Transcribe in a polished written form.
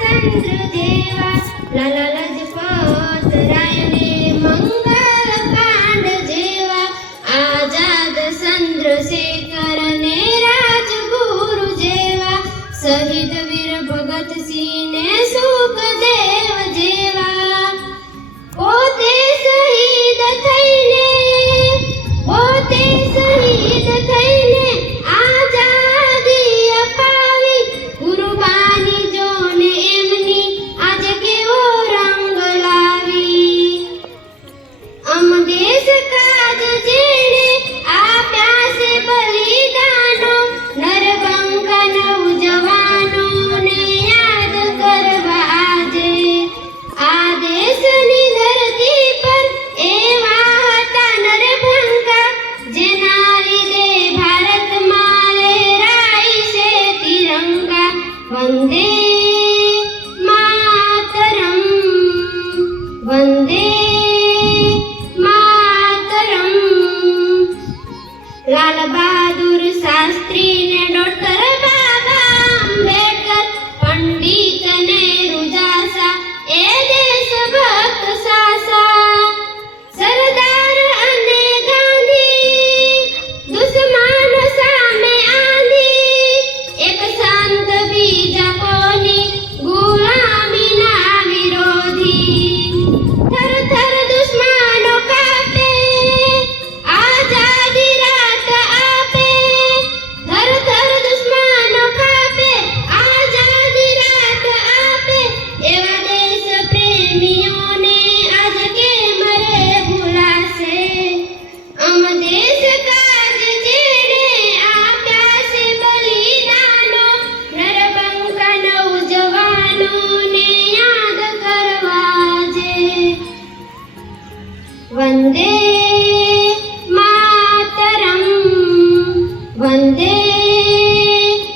चंद्र जेवा लाला लजपत रायने मंगल कांड जेवा आजाद चंद्रशेखर ने राजगुरु जेवा शहीद वीर भगत सिंह ने सुखदेव जेवा पोते शहीद थईने आजादी अपावी कुर्बानी जोने एमनी आज केवो रंग लावी अम देश काज जेणे आप्या से बलिदानो नरबंका नौजवानो ने याद करवा आजे आ देशनी धरती पर एवा हता नरबंका जेना લીધે ભારત મારે રાઈ છે તિરંગા વંદે માતરમ વંદે માતરમ લાલ બહાદુર શાસ્ત્રી